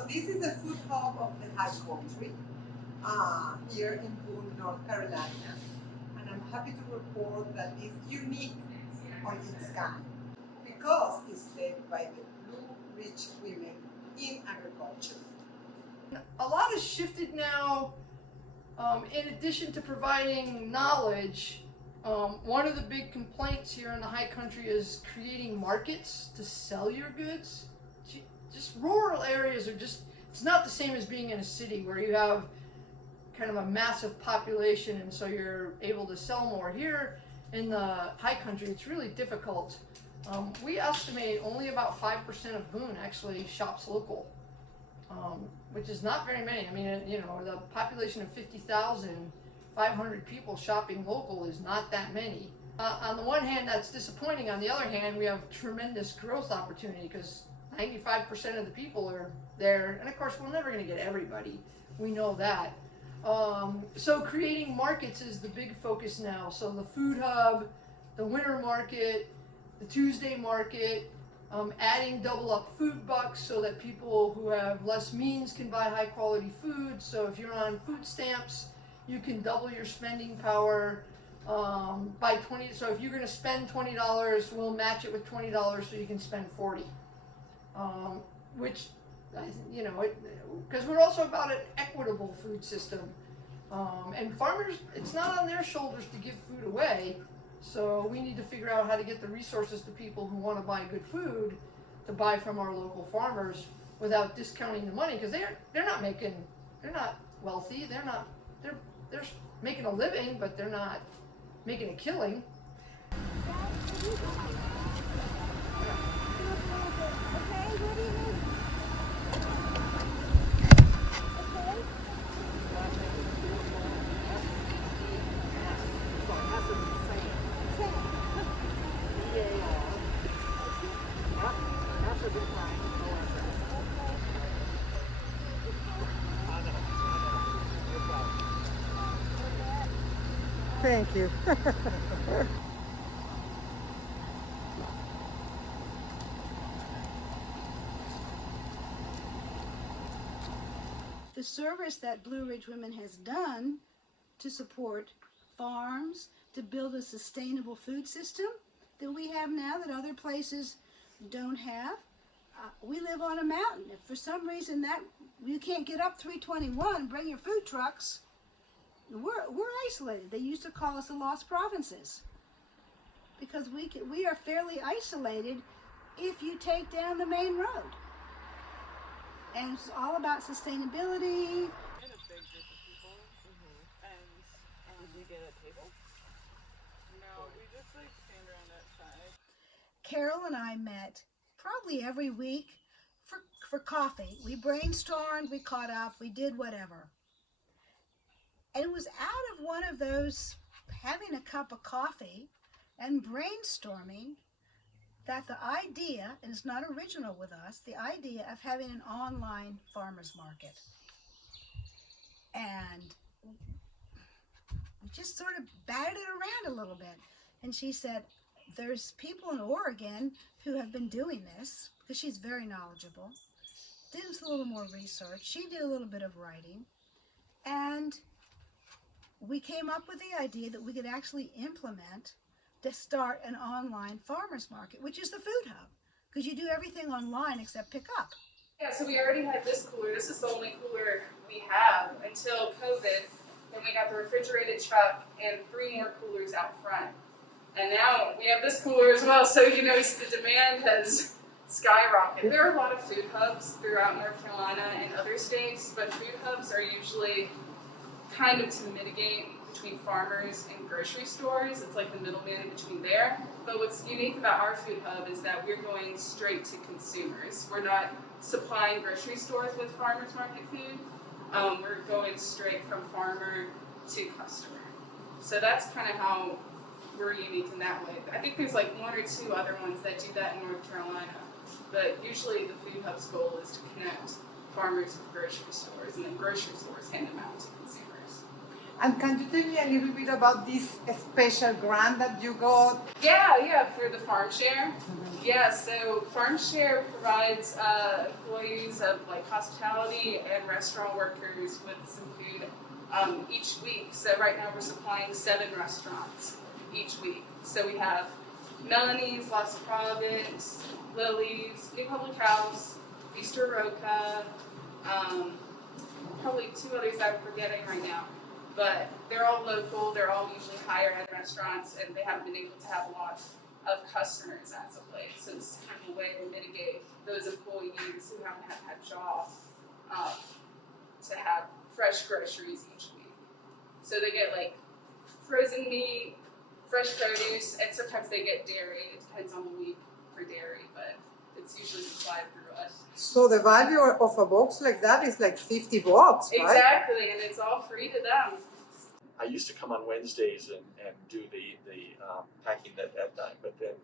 So this is the food hub of the high country here in Boone, North Carolina. And I'm happy to report that it's unique on its kind because it's led by the Blue Ridge women in agriculture. A lot has shifted now. In addition to providing knowledge, one of the big complaints here in the high country is creating markets to sell your goods. Just rural areas are just, it's not the same as being in a city where you have kind of a massive population and so you're able to sell more. Here in the high country, it's really difficult. We estimate only about 5% of Boone actually shops local, which is not very many. I mean, you know, the population of 50,000, 500 people shopping local is not that many. On the one hand, that's disappointing. On the other hand, we have tremendous growth opportunity because 95% of the people are there. And of course, we're never going to get everybody. We know that. So creating markets is the big focus now. So the food hub, the winter market, the Tuesday market, adding double up food bucks so that people who have less means can buy high quality food. So if you're on food stamps, you can double your spending power by 20. So if you're going to spend $20, we'll match it with $20 so you can spend 40. Which, you know, because we're also about an equitable food system. And farmers, it's not on their shoulders to give food away. So we need to figure out how to get the resources to people who want to buy good food to buy from our local farmers without discounting the money, because they're not wealthy. They're making a living, but they're not making a killing. Thank you. The service that Blue Ridge Women has done to support farms, to build a sustainable food system that we have now that other places don't have. We live on a mountain. If for some reason that you can't get up 321 and bring your food trucks, we're isolated. They used to call us the Lost Provinces because we are fairly isolated if you take down the main road. And it's all about sustainability. In a big group of people, and did you get a table? No, we just like stand around outside. Carol and I met probably every week for coffee. We brainstormed, we caught up, we did whatever. And it was out of one of those having a cup of coffee and brainstorming that the idea, and it's not original with us, the idea of having an online farmers market. And we just sort of batted it around a little bit. And she said, there's people in Oregon who have been doing this, because she's very knowledgeable, did a little more research, she did a little bit of writing, and we came up with the idea that we could actually implement to start an online farmers market, which is the food hub, because you do everything online except pick up. Yeah, so we already had this cooler. This is the only cooler we have until COVID. Then we got the refrigerated truck and 3 more coolers out front. And now we have this cooler as well. So, you know, the demand has skyrocketed. There are a lot of food hubs throughout North Carolina and other states, but food hubs are usually kind of to mitigate between farmers and grocery stores. It's like the middleman in between there. But what's unique about our food hub is that we're going straight to consumers. We're not supplying grocery stores with farmers market food. We're going straight from farmer to customer. So that's kind of how we're unique in that way. I think there's like 1 or 2 other ones that do that in North Carolina. But usually the food hub's goal is to connect farmers with grocery stores, and then grocery stores hand them out to consumers. And can you tell me a little bit about this special grant that you got? Yeah, for the FARMSHARE. Yeah, so FARMSHARE provides employees of like hospitality and restaurant workers with some food each week. So right now we're supplying 7 restaurants each week. So we have Melanie's, Las Province, Lily's, New Public House, Easter Roca, probably 2 others that I'm forgetting right now. But they're all local, they're all usually higher end restaurants, and they haven't been able to have a lot of customers as of late. So it's kind of a way to mitigate those employees who haven't had jobs to have fresh groceries each week. So they get like frozen meat, fresh produce, and sometimes they get dairy. It depends on the week for dairy, but it's usually supplied through us. So the value of a box like that is like $50, right? Exactly, and it's all free to them. I used to come on Wednesdays and do the packing at that time, but then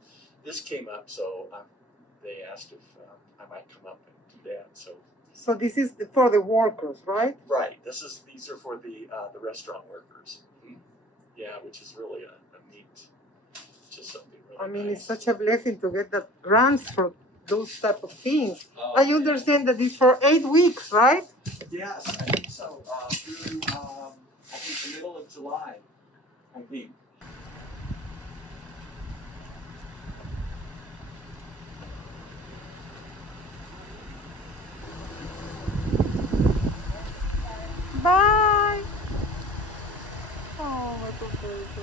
this came up, so they asked if I might come up and do that. So this is for the workers, right? Right, these are for the restaurant workers. Yeah, which is really a neat, just something really I mean, nice. it's such a blessing to get that grants for those type of things. I understand that it's for 8 weeks, right? Yes, I think so. Through I think the middle of July, I think. Bye. Oh, my professor.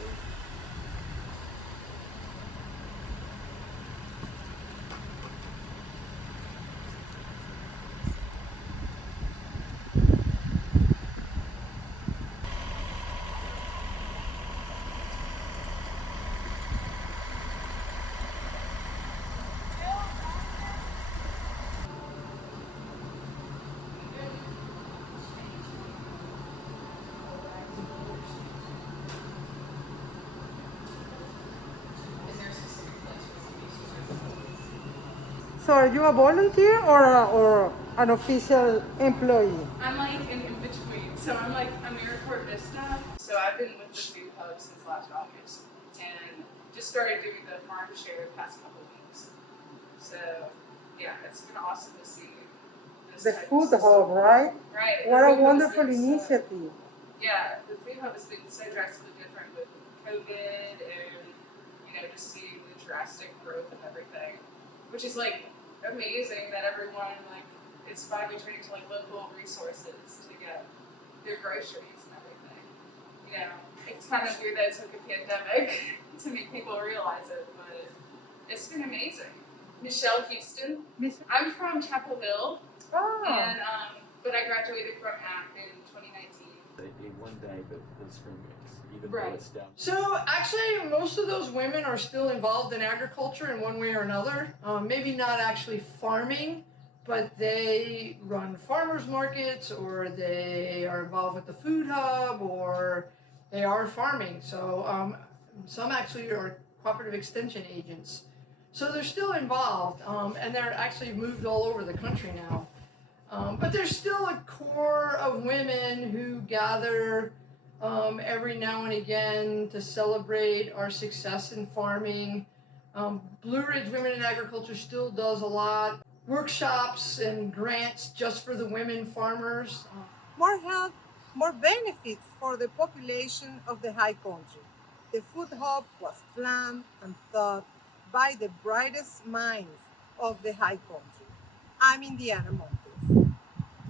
So are you a volunteer or an official employee? I'm like in between. So I'm like AmeriCorps Vista. So I've been with the Food Hub since last August and just started doing the FARMSHARE the past couple of weeks. So yeah, it's been awesome to see this The type of Food system. Hub, right? Right. What the a Food Hub has wonderful been initiative. Yeah, the Food Hub has been so drastically different with COVID and just seeing the drastic growth of everything, which is like amazing that everyone like is finally turning to like local resources to get their groceries and everything. It's kind of weird that it took a pandemic to make people realize it, but it's been amazing. Michelle Houston. I'm from Chapel Hill, and but I graduated from ACT in 2019. In one day, but the spring mix, even Right. though it's down. So actually, most of those women are still involved in agriculture in one way or another. Maybe not actually farming, but they run farmers markets, or they are involved with the Food Hub, or they are farming. So some actually are cooperative extension agents. So they're still involved, and they're actually moved all over the country now. But there's still a core of women who gather every now and again to celebrate our success in farming. Blue Ridge Women in Agriculture still does a lot. Workshops and grants just for the women farmers. More help, more benefits for the population of the high country. The Food Hub was planned and thought by the brightest minds of the high country. I'm Indiana Mom.